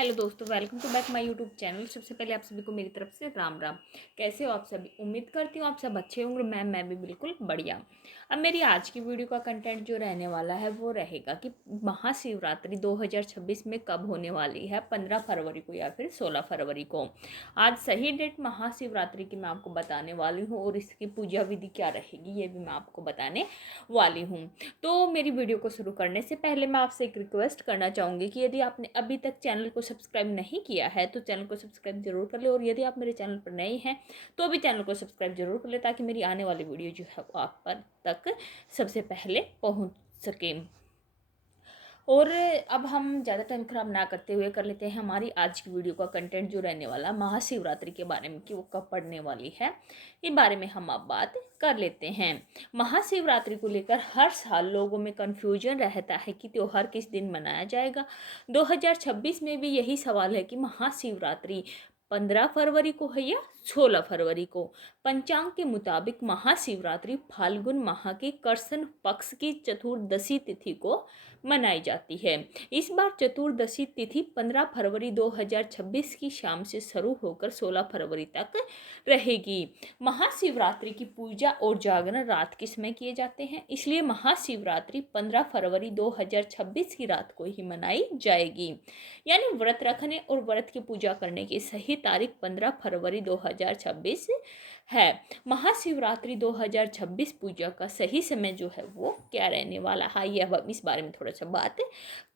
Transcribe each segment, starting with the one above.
Hello दोस्तों, welcome to back my YouTube channel. सबसे पहले आप सभी को मेरी तरफ से राम राम। कैसे हो आप सभी? उम्मीद करती हूँ आप सब अच्छे होंगे। मैं भी बिल्कुल बढ़िया। अब मेरी आज की वीडियो का कंटेंट जो रहने वाला है वो रहेगा कि महाशिवरात्रि 2026 में कब होने वाली है, 15 फरवरी को या फिर 16 फरवरी को। आज सही डेट महाशिवरात्रि की मैं आपको बताने वाली हूँ और इसकी पूजा विधि क्या रहेगी ये भी मैं आपको बताने वाली हूँ। तो मेरी वीडियो को शुरू करने से पहले मैं आपसे एक रिक्वेस्ट करना चाहूँगी कि यदि आपने अभी तक चैनल को सब्सक्राइब नहीं किया है तो चैनल को सब्सक्राइब जरूर कर ले, और यदि आप मेरे चैनल पर नए हैं तो भी चैनल को सब्सक्राइब जरूर कर ले, ताकि मेरी आने वाली वीडियो जो है वो आप पर तक सबसे पहले पहुँच सके। और अब हम ज़्यादा टाइम खराब ना करते हुए कर लेते हैं हमारी आज की वीडियो का कंटेंट जो रहने वाला महाशिवरात्रि के बारे में, कि वो कब पड़ने वाली है, इस बारे में हम अब बात कर लेते हैं। महाशिवरात्रि को लेकर हर साल लोगों में कन्फ्यूजन रहता है कि त्योहार किस दिन मनाया जाएगा। 2026 में भी यही सवाल है कि महाशिवरात्रि 15 फरवरी को है या 16 फरवरी को। पंचांग के मुताबिक महाशिवरात्रि फाल्गुन माह के कृष्ण पक्ष की चतुर्दशी तिथि को मनाई जाती है। इस बार चतुर्दशी तिथि 15 फरवरी 2026 की शाम से शुरू होकर 16 फरवरी तक रहेगी। महाशिवरात्रि की पूजा और जागरण रात के समय किए जाते हैं, इसलिए महाशिवरात्रि 15 फरवरी 2026 की रात को ही मनाई जाएगी। यानी व्रत रखने और व्रत की पूजा करने की सही तारीख 15 फरवरी 2026 है। महाशिवरात्रि 2026 पूजा का सही समय जो है वो क्या रहने वाला है, ये अब हम इस बारे में थोड़ा सा बात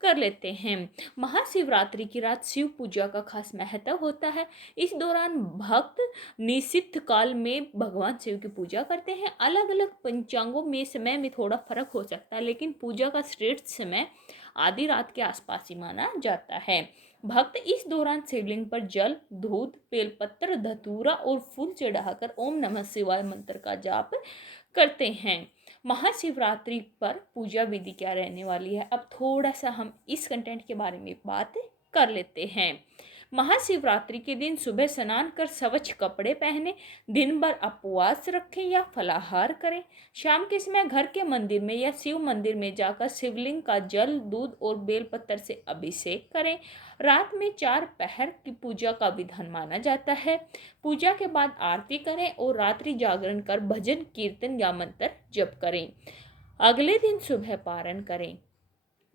कर लेते हैं। महाशिवरात्रि की रात शिव पूजा का खास महत्व होता है। इस दौरान भक्त निश्चित काल में भगवान शिव की पूजा करते हैं। अलग अलग पंचांगों में समय में थोड़ा फर्क हो सकता है, लेकिन पूजा का श्रेष्ठ समय आधी रात के आसपास ही माना जाता है। भक्त इस दौरान शिवलिंग पर जल, दूध, बेलपत्र, धतूरा और फूल चढ़ाकर ओम नमः शिवाय मंत्र का जाप करते हैं। महाशिवरात्रि पर पूजा विधि क्या रहने वाली है, अब थोड़ा सा हम इस कंटेंट के बारे में बात कर लेते हैं। महाशिवरात्रि के दिन सुबह स्नान कर स्वच्छ कपड़े पहने, दिन भर उपवास रखें या फलाहार करें। शाम के समय घर के मंदिर में या शिव मंदिर में जाकर शिवलिंग का जल, दूध और बेलपत्र से अभिषेक करें। रात में 4 पहर की पूजा का विधान माना जाता है। पूजा के बाद आरती करें और रात्रि जागरण कर भजन, कीर्तन या मंत्र जप करें। अगले दिन सुबह पारण करें।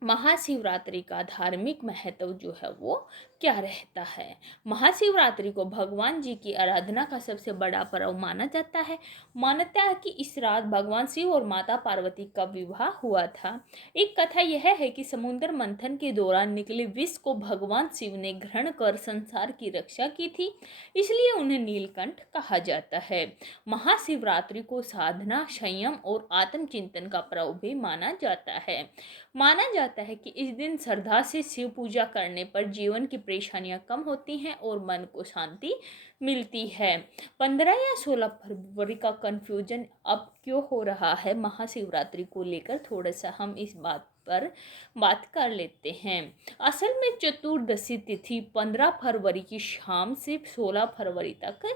महाशिवरात्रि का धार्मिक महत्व जो है वो क्या रहता है। महाशिवरात्रि को भगवान जी की आराधना का सबसे बड़ा पर्व माना जाता है। मान्यता है कि इस रात भगवान शिव और माता पार्वती का विवाह हुआ था। एक कथा यह है कि समुद्र मंथन के दौरान निकले विष को भगवान शिव ने ग्रहण कर संसार की रक्षा की थी, इसलिए उन्हें नीलकंठ कहा जाता है। महाशिवरात्रि को साधना, संयम और आत्मचिंतन का पर्व भी माना जाता है। माना जाता है कि इस दिन श्रद्धा से शिव पूजा करने पर जीवन की परेशानियां कम होती हैं और मन को शांति मिलती है। 15 या 16 फरवरी का कंफ्यूजन अब क्यों हो रहा है महाशिवरात्रि को लेकर, थोड़ा सा हम इस बात पर बात कर लेते हैं। असल में चतुर्दशी तिथि 15 फरवरी की शाम से 16 फरवरी तक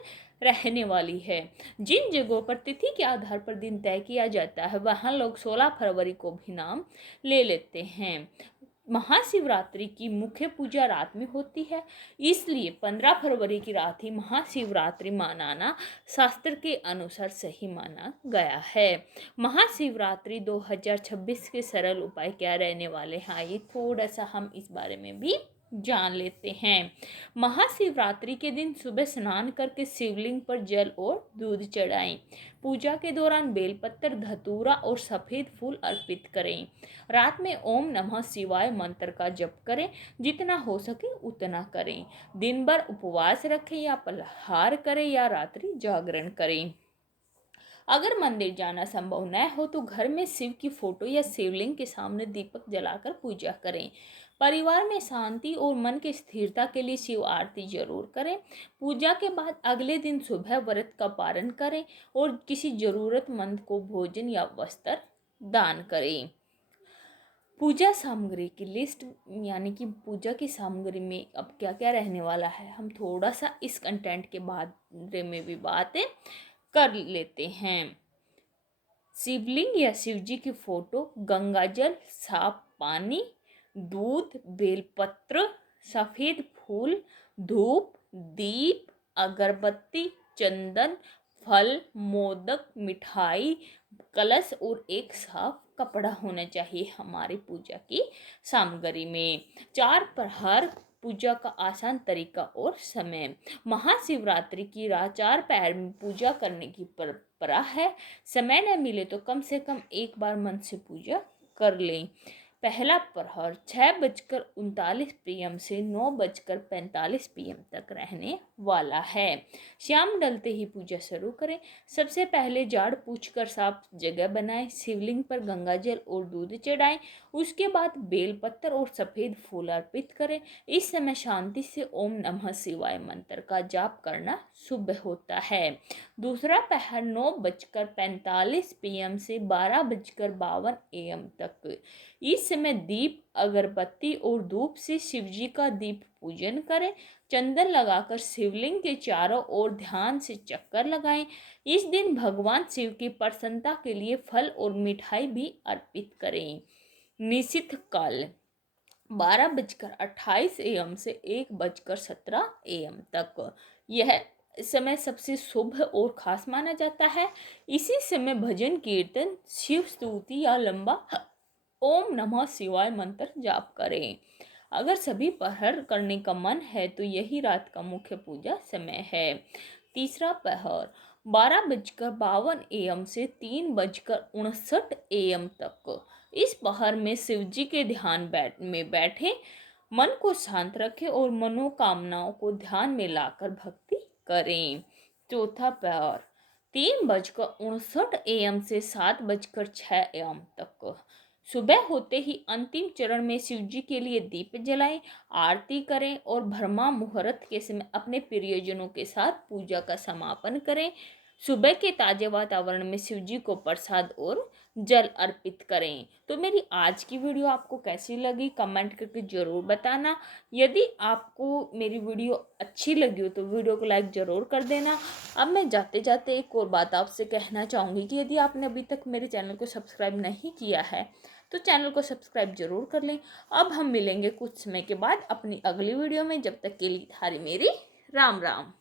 रहने वाली है। जिन जगहों पर तिथि के आधार पर दिन तय किया जाता है वहां लोग 16 फरवरी को भी नाम ले लेते हैं। महाशिवरात्रि की मुख्य पूजा रात में होती है, इसलिए 15 फरवरी की रात ही महाशिवरात्रि मनाना शास्त्र के अनुसार सही माना गया है। महाशिवरात्रि 2026 के सरल उपाय क्या रहने वाले हैं, आइए थोड़ा सा हम इस बारे में भी जान लेते हैं। महाशिवरात्रि के दिन सुबह स्नान करके शिवलिंग पर जल और दूध चढ़ाएं। पूजा के दौरान बेलपत्र, धतूरा और सफेद फूल अर्पित करें। रात में ओम नमः शिवाय मंत्र का जप करें, जितना हो सके उतना करें। दिन भर उपवास रखें या फलाहार करें या रात्रि जागरण करें। अगर मंदिर जाना संभव न हो तो घर में शिव की फोटो या शिवलिंग के सामने दीपक जलाकर पूजा करें। परिवार में शांति और मन की स्थिरता के लिए शिव आरती जरूर करें। पूजा के बाद अगले दिन सुबह व्रत का पारण करें और किसी जरूरतमंद को भोजन या वस्त्र दान करें। पूजा सामग्री की लिस्ट, यानी कि पूजा की सामग्री में अब क्या क्या रहने वाला है, हम थोड़ा सा इस कंटेंट के बारे में भी बात कर लेते हैं। शिवलिंग या शिवजी की फोटो, गंगाजल, साफ पानी, दूध, बेलपत्र, सफ़ेद फूल, धूप, दीप, अगरबत्ती, चंदन, फल, मोदक, मिठाई, कलश और एक साफ कपड़ा होना चाहिए हमारी पूजा की सामग्री में। 4 प्रहर पूजा का आसान तरीका और समय। महाशिवरात्रि की रात 4 पहर में पूजा करने की परंपरा है। समय न मिले तो कम से कम एक बार मन से पूजा कर लें। पहला प्रहर 6:39 PM से 9:45 PM तक रहने वाला है। शाम ढलते ही पूजा शुरू करें। सबसे पहले झाड़ पोंछ कर साफ जगह बनाएं, शिवलिंग पर गंगा जल और दूध चढ़ाएं। उसके बाद बेलपत्र और सफ़ेद फूल अर्पित करें। इस समय शांति से ओम नमः शिवाय मंत्र का जाप करना शुभ होता है। दूसरा पहर 9:45 PM से 12:52 AM तक। इस समय दीप, अगरबत्ती और धूप से शिवजी का दीप पूजन करें। चंदन लगाकर शिवलिंग के चारों ओर ध्यान से चक्कर लगाएं। इस दिन भगवान शिव की प्रसन्नता के लिए फल और मिठाई भी अर्पित करें। निशित काल 12:28 AM से 1:17 AM तक। यह समय सबसे शुभ और खास माना जाता है। इसी समय भजन, कीर्तन, शिव स्तुति या लंबा ओम नमः शिवाय मंत्र जाप करें। अगर सभी पहर करने का मन है तो यही रात का मुख्य पूजा समय है। तीसरा पहर 12:52 AM से 3:59 AM तक। इस पहर में शिवजी के ध्यान में बैठे, मन को शांत रखें और मनोकामनाओं को ध्यान में लाकर भक्ति करें। चौथा पहर 3:59 AM से 7:06 AM तक। सुबह होते ही अंतिम चरण में शिवजी के लिए दीप जलाएं, आरती करें और ब्रह्मा मुहूर्त के समय अपने प्रियजनों के साथ पूजा का समापन करें। सुबह के ताजे वातावरण में शिवजी को प्रसाद और जल अर्पित करें। तो मेरी आज की वीडियो आपको कैसी लगी कमेंट करके ज़रूर बताना। यदि आपको मेरी वीडियो अच्छी लगी हो तो वीडियो को लाइक ज़रूर कर देना। अब मैं जाते जाते एक और बात आपसे कहना चाहूँगी कि यदि आपने अभी तक मेरे चैनल को सब्सक्राइब नहीं किया है तो चैनल को सब्सक्राइब जरूर कर लें। अब हम मिलेंगे कुछ समय के बाद अपनी अगली वीडियो में। जब तक के लिए थारी मेरी राम राम।